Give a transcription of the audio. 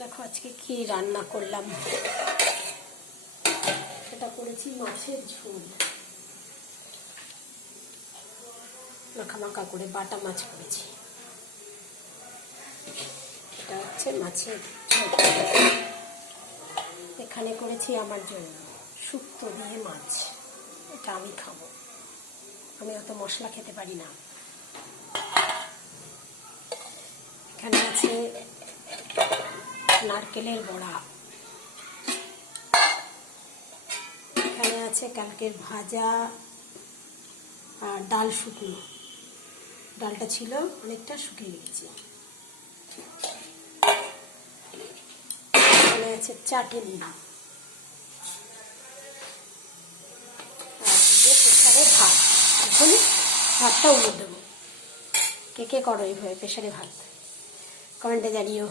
দেখো আজকে কি রান্না করলাম। এটা করেছি মাছের ঝোল, মাখা মাখা করে বাটা মাছ করেছি। এটা হচ্ছে মাছের ঝোল। এখানে করেছি আমার জন্য শুক্তো দিয়ে মাছ, এটা আমি খাবো, আমি অত মশলা খেতে পারি না। এখানে আছে নারকেলের বড়া, এখানে আছে কালকের ভাজা আর ডাল শুকনো, ডালটা ছিল অনেকটা শুকিয়ে গেছে। এখানে আছে চাটনি, আর প্রেসারে ভাত। এখন ভাতটা উড়ে দেবো। কে কে করো এইভাবে প্রেসারে ভাত, কমেন্টে জানিও।